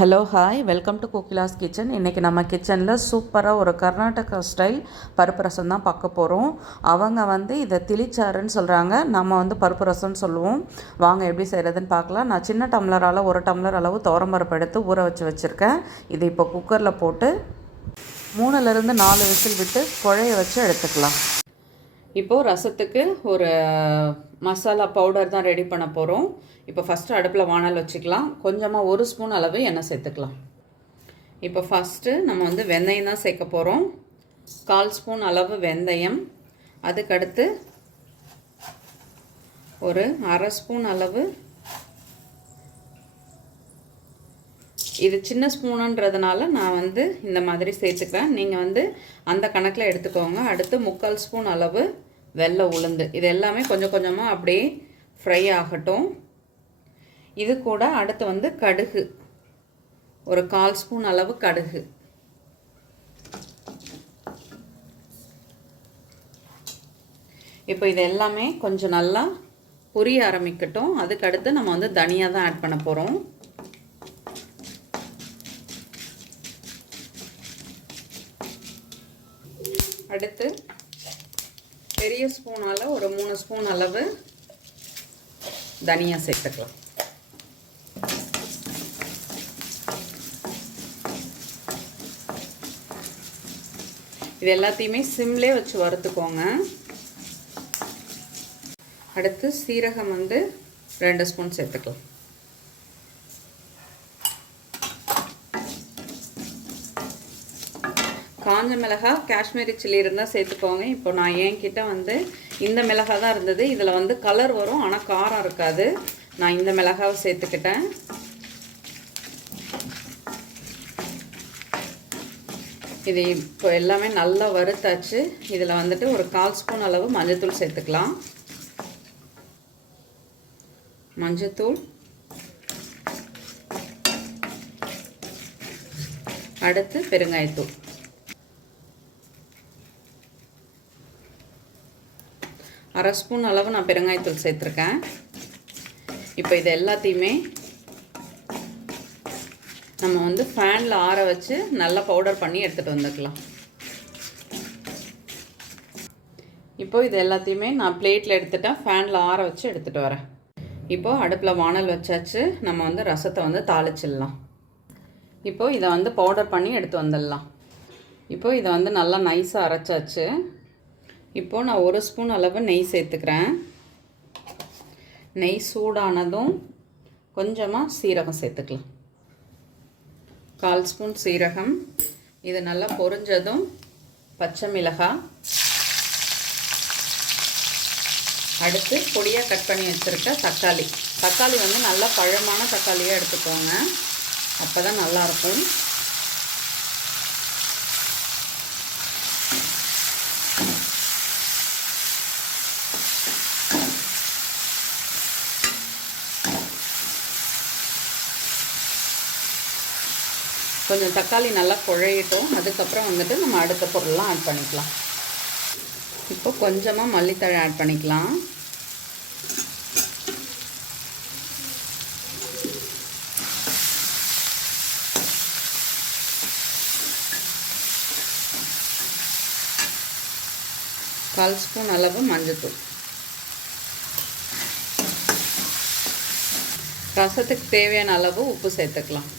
Hello hi welcome to Kokila's kitchen. இன்றைக்கி நம்ம கிச்சனில் சூப்பராக ஒரு கர்நாடகா ஸ்டைல் பருப்பு ரசம் தான் பார்க்க போகிறோம். அவங்க இதை திளிச்சாருன்னு சொல்கிறாங்க, நம்ம பருப்பு ரசம்னு சொல்லுவோம். வாங்க எப்படி செய்கிறதுன்னு பார்க்கலாம். நான் சின்ன டம்ளரால் 1 டம்ளர் அளவு துவரம்பருப்பு எடுத்து ஊற வச்சுருக்கேன். இது இப்போ குக்கரில் போட்டு 3லேருந்து 4 விசில் விட்டு குழைய வச்சு எடுத்துக்கலாம். இப்போது ரசத்துக்கு ஒரு மசாலா பவுடர் தான் ரெடி பண்ண போகிறோம். இப்போ ஃபஸ்ட்டு அடுப்பில் வானல் வச்சுக்கலாம். கொஞ்சமாக 1 ஸ்பூன் அளவு எண்ணெய் சேர்த்துக்கலாம். இப்போ ஃபஸ்ட்டு நம்ம வெந்தயம் தான் சேர்க்க போகிறோம். 1/4 ஸ்பூன் அளவு வெந்தயம். அதுக்கடுத்து ஒரு 1/2 ஸ்பூன் அளவு, இது சின்ன ஸ்பூனுன்றதுனால நான் இந்த மாதிரி சேர்த்துக்கிறேன். நீங்கள் அந்த கணக்கில் எடுத்துக்கோங்க. அடுத்து 3/4 ஸ்பூன் அளவு வெள்ளை உளுந்து. இது எல்லாமே கொஞ்சம் கொஞ்சமாக அப்படியே ஃப்ரை ஆகட்டும். இது கூட அடுத்து கடுகு, ஒரு 1/4 ஸ்பூன் அளவு கடுகு. இப்போ இது எல்லாமே கொஞ்சம் நல்லா பொரிய ஆரம்பிக்கட்டும். அதுக்கடுத்து நம்ம தனியா தான் ஆட் பண்ண போகிறோம். அடுத்து பெரிய ஸ்பூனால் ஒரு 3 ஸ்பூன் அளவு தனியா சேர்த்துக்கலாம். இது எல்லாத்தையுமே சிம்லே வச்சு வறுத்துக்கோங்க. அடுத்து சீரகம் 2 ஸ்பூன் சேர்த்துக்கலாம். காஞ்ச மிளகாய், காஷ்மீரி சில்லி இருந்தால் சேர்த்துக்கோங்க. இப்போ நான் என்கிட்ட இந்த மிளகாய் தான் இருந்தது. இதில் கலர் வரும், ஆனால் காரம் இருக்காது. நான் இந்த மிளகாவை சேர்த்துக்கிட்டேன். இது இப்போ எல்லாமே நல்லா வறுத்தாச்சு. இதில் ஒரு 1/4 ஸ்பூன் அளவு மஞ்சள்தூள் சேர்த்துக்கலாம். மஞ்சள்தூள், அடுத்து பெருங்காயத்தூள். அரை ஸ்பூன் அளவு நான் பெருங்காயத்தூள் சேர்த்துருக்கேன். இப்போ இது எல்லாத்தையுமே நம்ம ஃபேனில் ஆற வச்சு நல்லா பவுடர் பண்ணி எடுத்துகிட்டு வந்துக்கலாம். இப்போ இது எல்லாத்தையுமே நான் பிளேட்டில் எடுத்துட்டேன். ஃபேனில் ஆற வச்சு எடுத்துகிட்டு வரேன். இப்போது அடுப்பில் வானல் வச்சாச்சு. நம்ம ரசத்தை தாளிச்சிடலாம். இப்போது இதை பவுடர் பண்ணி எடுத்து வந்துடலாம். இப்போது இதை நல்லா நைஸாக அரைச்சாச்சு. இப்போது நான் 1 ஸ்பூன் அளவு நெய் சேர்த்துக்கிறேன். நெய் சூடானதும் கொஞ்சமாக சீரகம் சேர்த்துக்கலாம். 1/4 ஸ்பூன் சீரகம். இது நல்லா பொரிஞ்சதும் பச்சை மிளகாய், அடுத்து பொடியாக கட் பண்ணி வச்சுருக்க தக்காளி. தக்காளி நல்லா பழமான தக்காளியாக எடுத்துக்கோங்க, அப்போ தான் நல்லாயிருக்கும். கொஞ்சம் தக்காளி நல்லா குழையட்டும். அதுக்கப்புறம் நம்ம அடுத்த பொருள்லாம் ஆட் பண்ணிக்கலாம். இப்போ கொஞ்சமாக மல்லித்தழை ஆட் பண்ணிக்கலாம். கால் ஸ்பூன் அளவு மஞ்சள்தூள். ரசத்துக்கு தேவையான அளவு உப்பு சேர்த்துக்கலாம்.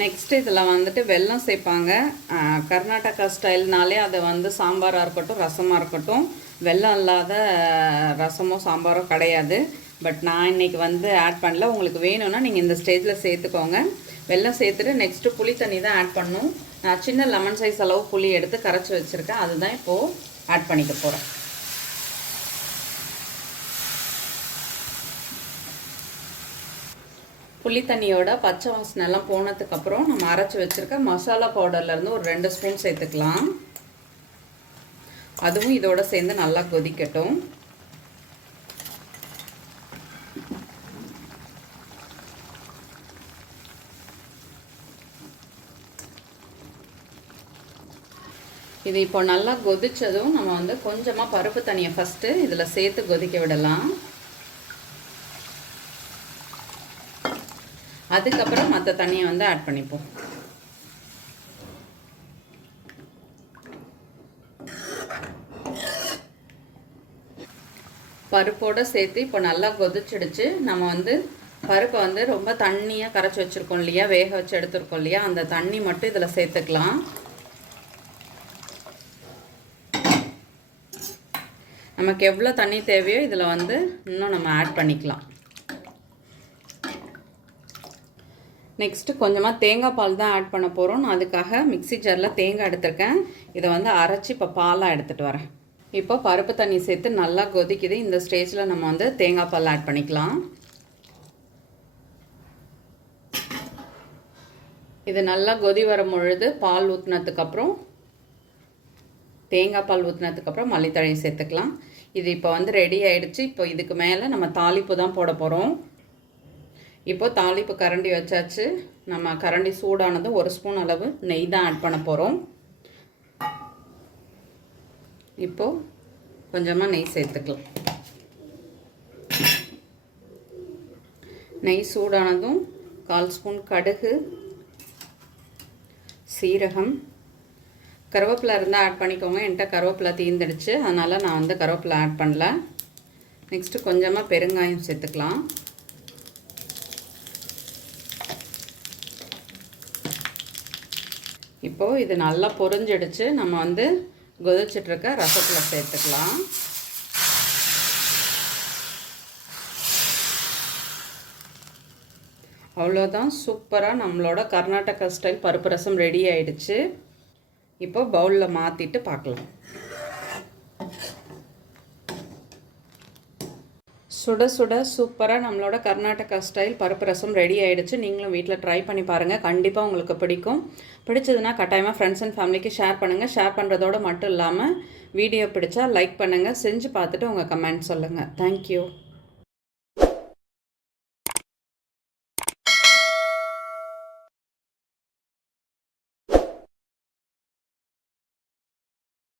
நெக்ஸ்ட் இதில் வெல்லம் சேர்ப்பாங்க. கர்நாடகா ஸ்டைல்னாலே அதை சாம்பாராக இருக்கட்டும் ரசமாக இருக்கட்டும் வெல்லம் இல்லாத ரசமோ சாம்பாரோ கிடையாது. பட் நான் இன்றைக்கி ஆட் பண்ணல. உங்களுக்கு வேணும்னா நீங்கள் இந்த ஸ்டேஜில் சேர்த்துக்கோங்க. வெல்லம் சேர்த்துட்டு நெக்ஸ்ட்டு புளி தண்ணி தான் ஆட் பண்ணணும். நான் சின்ன லெமன் சைஸ் அளவு புளி எடுத்து கரைச்சி வச்சுருக்கேன். அதுதான் இப்போது ஆட் பண்ணிக்க போகிறேன். புளி தண்ணியோட பச்சை வாசனை எல்லாம் போனதுக்கப்புறம் நம்ம அரைச்சி வச்சுருக்க மசாலா பவுடர்லேருந்து ஒரு 2 ஸ்பூன் சேர்த்துக்கலாம். அதுவும் இதோட சேர்ந்து நல்லா கொதிக்கட்டும். இது இப்போ நல்லா கொதிச்சதும் நம்ம வந்து கொஞ்சமாக பருப்பு தண்ணியை ஃபஸ்ட்டு இதில் சேர்த்து கொதிக்க விடலாம். அதுக்கப்புறம் மற்ற தண்ணியை வந்து ஆட் பண்ணிப்போம். பருப்போடு சேர்த்து இப்போ நல்லா கொதிச்சிடுச்சு. நம்ம வந்து பருப்பை வந்து ரொம்ப தண்ணியாக கரைச்சி வச்சுருக்கோம் இல்லையா, வேக வச்சு எடுத்துருக்கோம் இல்லையா, அந்த தண்ணி மட்டும் இதில் சேர்த்துக்கலாம். நமக்கு எவ்வளோ தண்ணி தேவையோ இதில் வந்து இன்னும் நம்ம ஆட் பண்ணிக்கலாம். நெக்ஸ்ட்டு கொஞ்சமாக தேங்காய் பால் தான் ஆட் பண்ண போகிறோம். நான் அதுக்காக மிக்ஸி ஜாரில் தேங்காய் எடுத்துருக்கேன். இதை வந்து அரைச்சி இப்போ பாலாக எடுத்துகிட்டு வரேன். இப்போ பருப்பு தண்ணி சேர்த்து நல்லா கொதிக்குது. இந்த ஸ்டேஜில் நம்ம வந்து தேங்காய் பால் ஆட் பண்ணிக்கலாம். இது நல்லா கொதி வரும் பொழுது பால் ஊற்றினதுக்கப்புறம் தேங்காய் பால் ஊற்றினதுக்கப்புறம் மல்லித்தழை சேர்த்துக்கலாம். இது இப்போ வந்து ரெடி ஆகிடுச்சு. இப்போ இதுக்கு மேலே நம்ம தாளிப்பு தான் போட போகிறோம். இப்போது தாளிப்பு கரண்டி வச்சாச்சு. நம்ம கரண்டி சூடானதும் 1 ஸ்பூன் அளவு நெய் தான் ஆட் பண்ண போகிறோம். இப்போது கொஞ்சமாக நெய் சேர்த்துக்கலாம். நெய் சூடானதும் 1/4 ஸ்பூன் கடுகு, சீரகம், கருவேப்பிலை இருந்தால் ஆட் பண்ணிக்கோங்க. என்கிட்ட கருவேப்பிலை தீர்ந்துடுச்சு, அதனால் நான் வந்து கருவேப்பிலை ஆட் பண்ணல. நெக்ஸ்ட்டு கொஞ்சமாக பெருங்காயம் சேர்த்துக்கலாம். இப்போது இது நல்லா பொரிஞ்சிடுச்சு. நம்ம வந்து கொதிச்சிட்ருக்க ரசத்தில் சேர்த்துக்கலாம். அவ்வளோதான், சூப்பராக நம்மளோட கர்நாடகா ஸ்டைல் பருப்பு ரசம் ரெடி ஆயிடுச்சு. இப்போ பவுலில் மாற்றிட்டு பார்க்கலாம். சுட சுட சூப்பராக நம்மளோட கர்நாடகா ஸ்டைல் பருப்பு ரசம் ரெடி ஆகிடுச்சு. நீங்களும் வீட்டில் ட்ரை பண்ணி பாருங்கள், கண்டிப்பாக உங்களுக்கு பிடிக்கும். பிடிச்சதுன்னா கட்டாயமாக ஃப்ரெண்ட்ஸ் அண்ட் ஃபேமிலிக்கு ஷேர் பண்ணுங்கள். ஷேர் பண்ணுறதோடு மட்டும் இல்லாமல் வீடியோ பிடிச்சா லைக் பண்ணுங்கள். செஞ்சு பார்த்துட்டு உங்கள் கமெண்ட் சொல்லுங்கள். தேங்க்யூ.